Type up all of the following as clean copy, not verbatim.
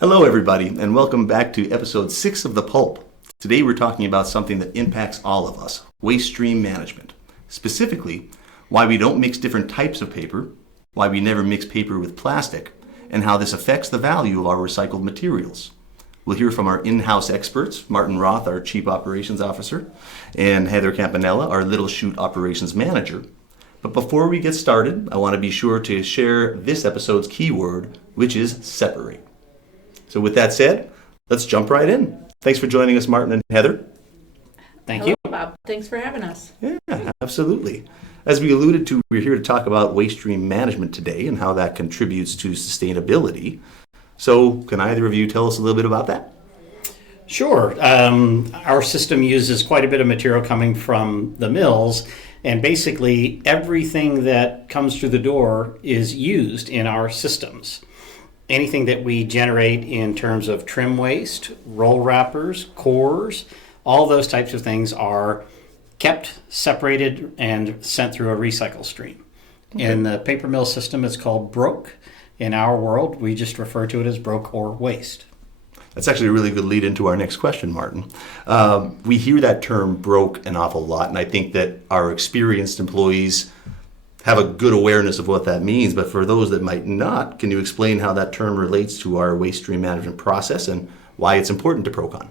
Hello, everybody, and welcome back to episode 6 of the Pulp. Today we're talking about something that impacts all of us, waste stream management. Specifically, why we don't mix different types of paper, why we never mix paper with plastic, and how this affects the value of our recycled materials. We'll hear from our in-house experts, Martin Roth, our Chief Operations Officer, and Heather Campanella, our Little Chute Operations Manager. But before we get started, I want to be sure to share this episode's keyword, which is separate. So with that said, let's jump right in. Thanks for joining us, Martin and Heather. Thank Hello, you. Bob. Thanks for having us. Yeah, absolutely. As we alluded to, we're here to talk about waste stream management today and how that contributes to sustainability. So can either of you tell us a little bit about that? Sure. Our system uses quite a bit of material coming from the mills, and basically everything that comes through the door is used in our systems. Anything that we generate in terms of trim waste, roll wrappers, cores, all those types of things are kept, separated, and sent through a recycle stream. Okay. In the paper mill system, it's called broke. In our world, we just refer to it as broke or waste. That's actually a really good lead into our next question, Martin. We hear that term broke an awful lot, and I think that our experienced employees have a good awareness of what that means, but for those that might not, can you explain how that term relates to our waste stream management process and why it's important to ProCon?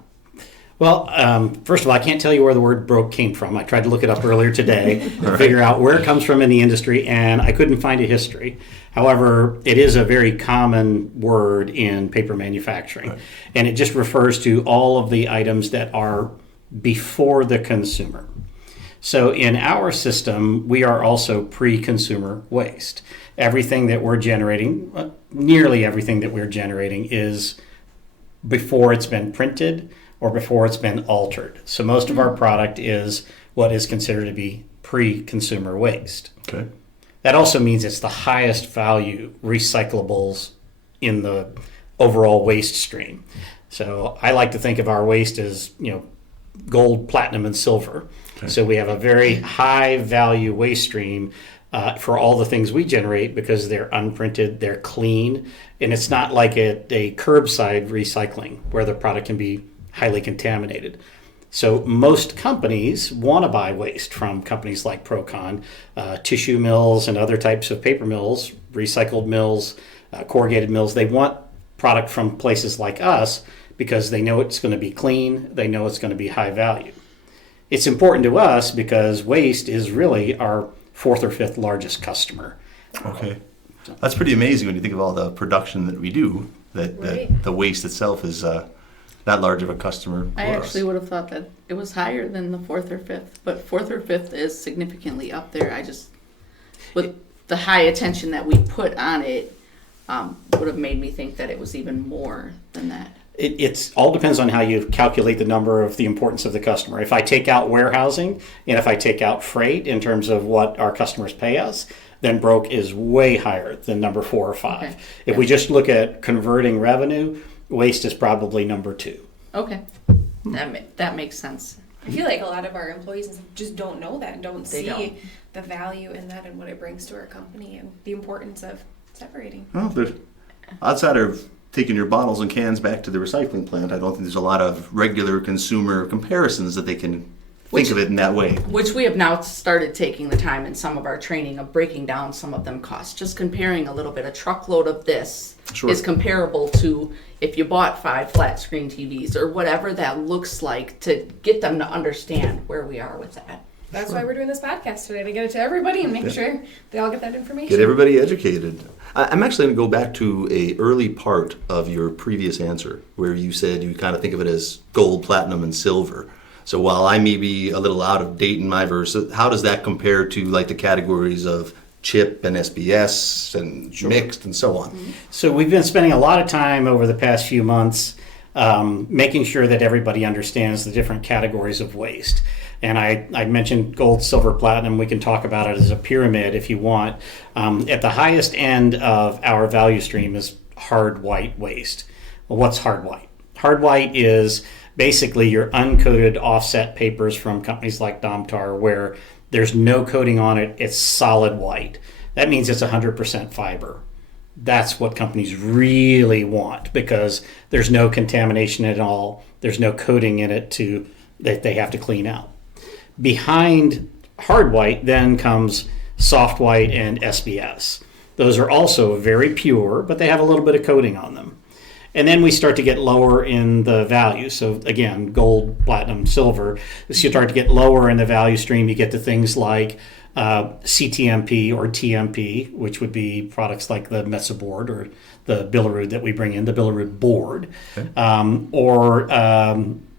Well, first of all, I can't tell you where the word broke came from. I tried to look it up earlier today to figure out where it comes from in the industry, and I couldn't find a history. However, it is a very common word in paper manufacturing, right. And it just refers to all of the items that are before the consumer. So in our system, we are also pre-consumer waste. Everything that we're generating, nearly everything that we're generating is before it's been printed or before it's been altered. So most of our product is what is considered to be pre-consumer waste. Okay. That also means it's the highest value recyclables in the overall waste stream. So I like to think of our waste as, gold, platinum, and silver. Okay. So we have a very high value waste stream for all the things we generate because they're unprinted, they're clean, and it's not like a curbside recycling where the product can be highly contaminated. So most companies want to buy waste from companies like ProCon, tissue mills and other types of paper mills, recycled mills, corrugated mills. They want product from places like us because they know it's going to be clean, they know it's going to be high value. It's important to us because waste is really our fourth or fifth largest customer. Okay. That's pretty amazing when you think of all the production that we do, that the waste itself is that large of a customer for us. I actually would have thought that it was higher than the fourth or fifth, but fourth or fifth is significantly up there. With the high attention that we put on it, would have made me think that it was even more than that. It all depends on how you calculate the number of the importance of the customer. If I take out warehousing and if I take out freight in terms of what our customers pay us, then broke is way higher than number 4 or 5. Okay. If we just look at converting revenue, waste is probably number 2. Okay, that makes sense. I feel like a lot of our employees just don't know that and don't see the value in that and what it brings to our company and the importance of separating. Well, outside of taking your bottles and cans back to the recycling plant, I don't think there's a lot of regular consumer comparisons that they can think of it in that way. Which we have now started taking the time in some of our training of breaking down some of them costs. Just comparing a little bit. A truckload of this is comparable to if you bought 5 flat screen TVs or whatever that looks like, to get them to understand where we are with that. That's why we're doing this podcast today, to get it to everybody and make sure they all get that information. Get everybody educated. I'm actually going to go back to a early part of your previous answer where you said you kind of think of it as gold, platinum, and silver. So while I may be a little out of date in my verse, how does that compare to like the categories of chip and SBS and mixed and so on? Mm-hmm. So we've been spending a lot of time over the past few months making sure that everybody understands the different categories of waste. And I mentioned gold, silver, platinum. We can talk about it as a pyramid if you want. At the highest end of our value stream is hard white waste. Well, what's hard white? Hard white is basically your uncoated offset papers from companies like Domtar where there's no coating on it. It's solid white. That means it's 100% fiber. That's what companies really want, because there's no contamination at all. There's no coating in it that they have to clean out. Behind hard white then comes soft white and SBS. Those are also very pure, but they have a little bit of coating on them. And then we start to get lower in the value. So again, gold, platinum, silver. As you start to get lower in the value stream, you get to things like CTMP or TMP, which would be products like the Mesa board or the Billerud that we bring in, the Billerud board, okay. Or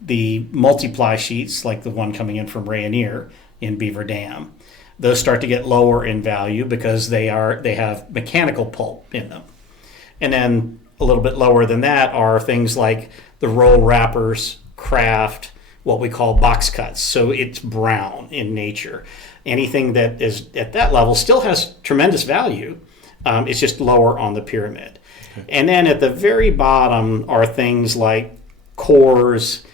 the multiply sheets like the one coming in from Rayonier in Beaver Dam. Those start to get lower in value because they have mechanical pulp in them. And then a little bit lower than that are things like the roll wrappers, craft, what we call box cuts. So it's brown in nature. Anything that is at that level still has tremendous value. It's just lower on the pyramid. Okay. And then at the very bottom are things like cores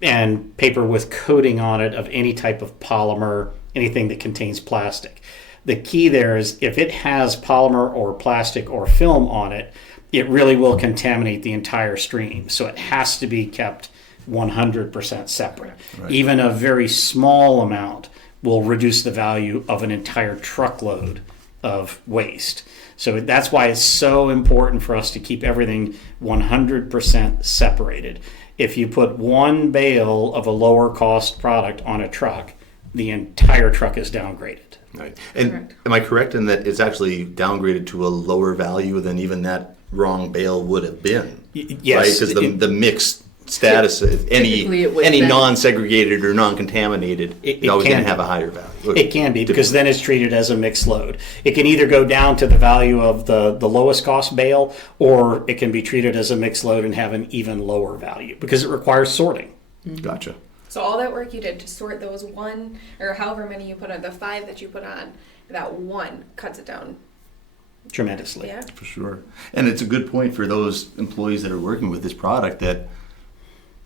and paper with coating on it of any type of polymer, anything that contains plastic. The key there is if it has polymer or plastic or film on it, it really will contaminate the entire stream. So it has to be kept 100% separate. Right. Even a very small amount will reduce the value of an entire truckload of waste. So that's why it's so important for us to keep everything 100% separated. If you put one bale of a lower cost product on a truck, the entire truck is downgraded. Right. And correct. Am I correct in that it's actually downgraded to a lower value than even that wrong bale would have been? Yes. Right? Because the mixed status, any non-segregated or non-contaminated, you're always going to have a higher value. It can be, because then it's treated as a mixed load. It can either go down to the value of the lowest cost bale, or it can be treated as a mixed load and have an even lower value because it requires sorting. Mm-hmm. Gotcha. So all that work you did to sort those one, or however many you put on, the 5 that you put on, that one cuts it down tremendously. Yeah. For sure. And it's a good point for those employees that are working with this product, that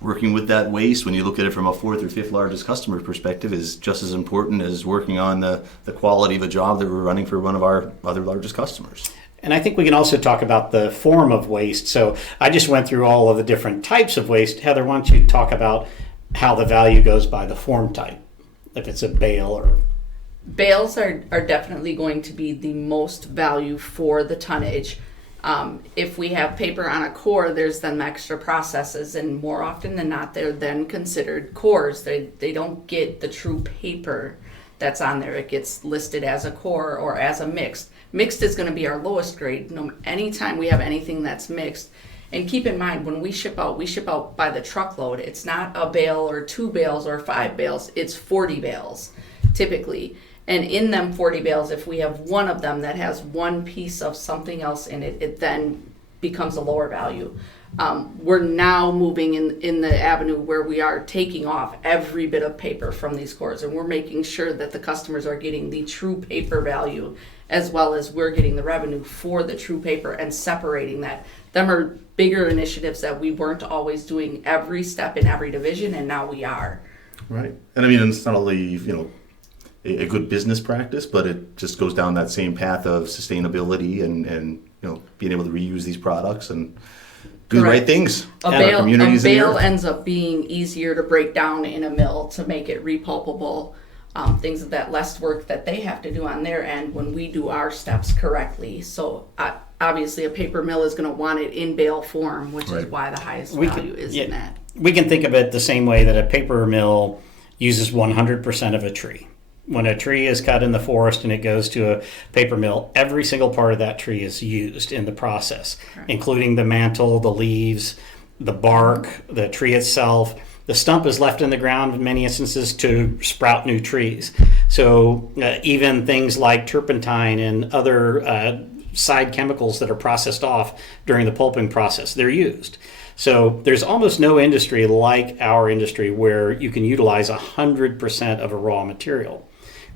working with that waste, when you look at it from a 4th or 5th largest customer perspective, is just as important as working on the quality of a job that we're running for one of our other largest customers. And I think we can also talk about the form of waste. So I just went through all of the different types of waste. Heather, why don't you talk about how the value goes by the form type, if it's a bale or... Bales are definitely going to be the most value for the tonnage. If we have paper on a core, there's then extra processes, and more often than not, they're then considered cores. They don't get the true paper that's on there. It gets listed as a core or as a mixed. Mixed is going to be our lowest grade. Anytime we have anything that's mixed. And keep in mind, when we ship out by the truckload. It's not a bale or 2 bales or 5 bales. It's 40 bales, typically. And in them 40 bales, if we have one of them that has one piece of something else in it, it then becomes a lower value. We're now moving in the avenue where we are taking off every bit of paper from these cores, and we're making sure that the customers are getting the true paper value, as well as we're getting the revenue for the true paper and separating that. Them are bigger initiatives that we weren't always doing every step in every division, and now we are. Right. And I mean, it's not only, a good business practice, but it just goes down that same path of sustainability and being able to reuse these products and do the right things. A bale ends up being easier to break down in a mill to make it repulpable. Things of that less work that they have to do on their end when we do our steps correctly. So obviously a paper mill is going to want it in bale form, which is why the highest value is in that. We can think of it the same way that a paper mill uses 100% of a tree. When a tree is cut in the forest and it goes to a paper mill, every single part of that tree is used in the process, including the mantle, the leaves, the bark, the tree itself. The stump is left in the ground in many instances to sprout new trees. So even things like turpentine and other side chemicals that are processed off during the pulping process, they're used. So there's almost no industry like our industry where you can utilize 100% of a raw material.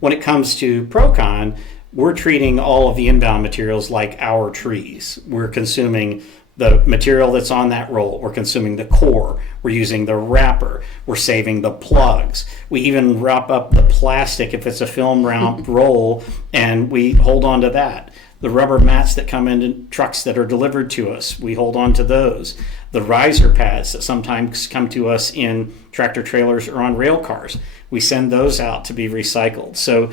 When it comes to ProCon, we're treating all of the inbound materials like our trees. We're consuming the material that's on that roll. We're consuming the core. We're using the wrapper. We're saving the plugs. We even wrap up the plastic if it's a film wrap roll, and we hold on to that. The rubber mats that come in trucks that are delivered to us, we hold on to those. The riser pads that sometimes come to us in tractor trailers or on rail cars, we send those out to be recycled. So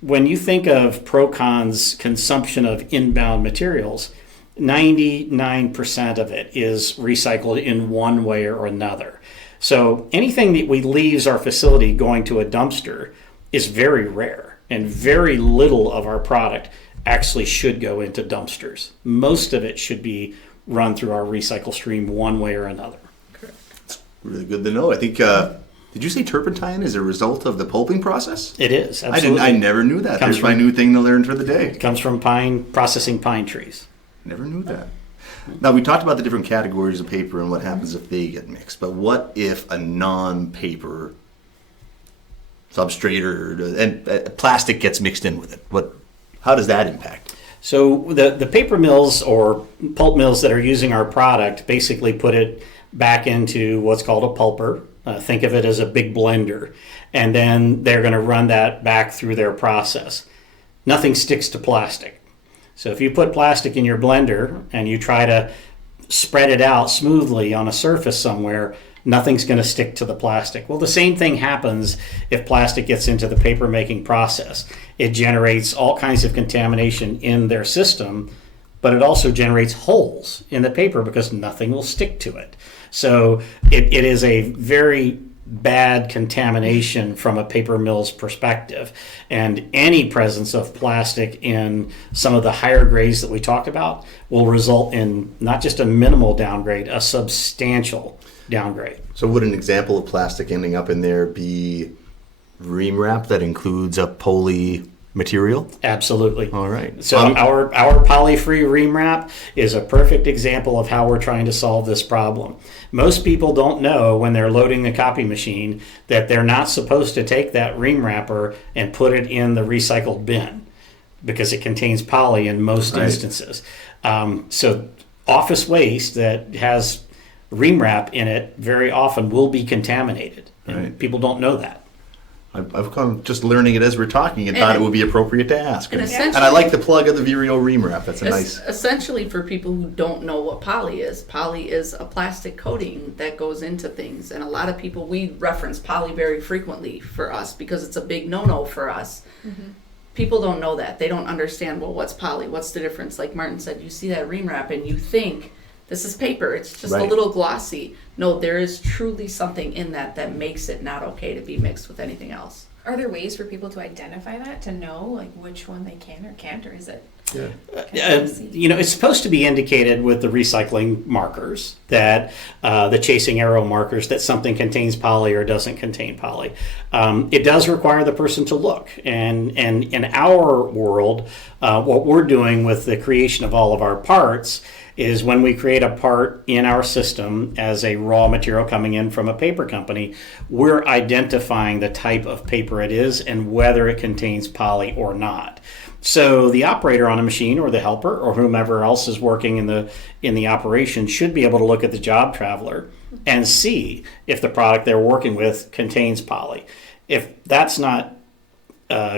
when you think of ProCon's consumption of inbound materials, 99% of it is recycled in one way or another. So anything that we leaves our facility going to a dumpster is very rare, and very little of our product actually should go into dumpsters. Most of it should be run through our recycle stream one way or another. Correct. That's really good to know. I think, did you say turpentine is a result of the pulping process? It is, absolutely. I never knew that. There's my new thing to learn for the day. It comes from processing pine trees. Never knew that. Now, we talked about the different categories of paper and what happens if they get mixed, but what if a non-paper substrate and plastic gets mixed in with it? How does that impact? So the paper mills or pulp mills that are using our product basically put it back into what's called a pulper. Think of it as a big blender. And then they're going to run that back through their process. Nothing sticks to plastic. So if you put plastic in your blender and you try to spread it out smoothly on a surface somewhere, nothing's going to stick to the plastic. Well, the same thing happens if plastic gets into the paper making process. It generates all kinds of contamination in their system, but it also generates holes in the paper because nothing will stick to it. So it is a very bad contamination from a paper mill's perspective. And any presence of plastic in some of the higher grades that we talked about will result in not just a minimal downgrade, a substantial downgrade. So would an example of plastic ending up in there be ream wrap that includes a poly material? Absolutely. All right. So our poly-free ream wrap is a perfect example of how we're trying to solve this problem. Most people don't know when they're loading the copy machine that they're not supposed to take that ream wrapper and put it in the recycled bin because it contains poly in most instances. So office waste that has ream wrap in it very often will be contaminated. And people don't know that. I've come just learning it as we're talking and thought it would be appropriate to ask. And essentially, I like the plug of the Vireo ream wrap. That's a nice. Essentially, for people who don't know what poly is a plastic coating that goes into things. And a lot of people, we reference poly very frequently for us because it's a big no-no for us. Mm-hmm. People don't know that. They don't understand, well, what's poly? What's the difference? Like Martin said, you see that ream wrap and you think, this is paper. It's just a little glossy. No, there is truly something in that makes it not okay to be mixed with anything else. Are there ways for people to identify that, to know like which one they can or can't, or is it? Yeah. It's supposed to be indicated with the recycling markers that the chasing arrow markers that something contains poly or doesn't contain poly. It does require the person to look. And in our world, what we're doing with the creation of all of our parts is when we create a part in our system as a raw material coming in from a paper company, we're identifying the type of paper it is and whether it contains poly or not. So the operator on a machine or the helper or whomever else is working in the operation should be able to look at the job traveler and see if the product they're working with contains poly. If that's not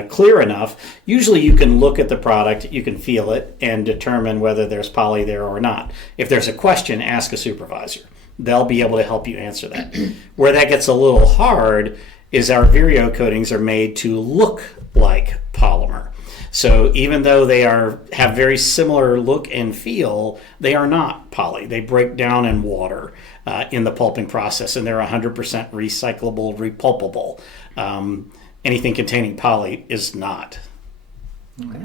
clear enough, usually you can look at the product, you can feel it, and determine whether there's poly there or not. If there's a question, ask a supervisor. They'll be able to help you answer that. Where that gets a little hard is our Vireo coatings are made to look like polymer. So even though they have very similar look and feel, they are not poly. They break down in water in the pulping process, and they're 100% recyclable, repulpable. Anything containing poly is not. Okay.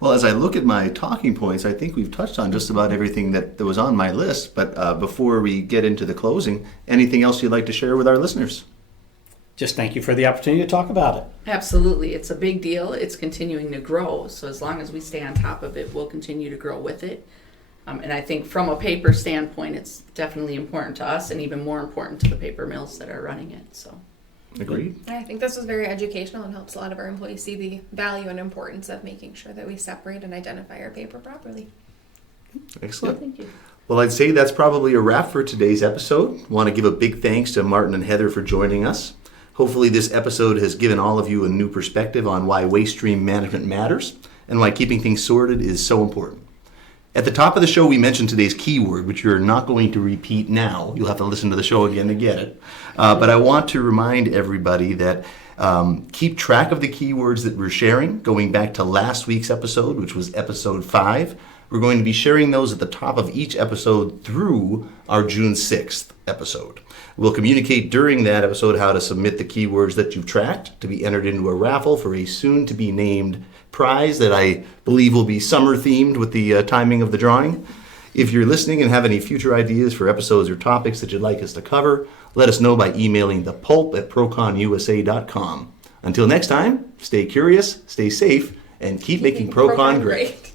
Well, as I look at my talking points, I think we've touched on just about everything that was on my list. But before we get into the closing, anything else you'd like to share with our listeners? Just thank you for the opportunity to talk about it. Absolutely. It's a big deal. It's continuing to grow. So as long as we stay on top of it, we'll continue to grow with it. And I think from a paper standpoint, it's definitely important to us and even more important to the paper mills that are running it. So. Agreed. I think this was very educational and helps a lot of our employees see the value and importance of making sure that we separate and identify our paper properly. Excellent. Thank you. Well, I'd say that's probably a wrap for today's episode. Want to give a big thanks to Martin and Heather for joining us. Hopefully this episode has given all of you a new perspective on why waste stream management matters and why keeping things sorted is so important. At the top of the show, we mentioned today's keyword, which you're not going to repeat now. You'll have to listen to the show again to get it. But I want to remind everybody that keep track of the keywords that we're sharing, going back to last week's episode, which was episode 5. We're going to be sharing those at the top of each episode through our June 6th episode. We'll communicate during that episode how to submit the keywords that you've tracked to be entered into a raffle for a soon-to-be-named prize that I believe will be summer-themed with the timing of the drawing. If you're listening and have any future ideas for episodes or topics that you'd like us to cover, let us know by emailing thepulp@proconusa.com. Until next time, stay curious, stay safe, and keep making ProCon great.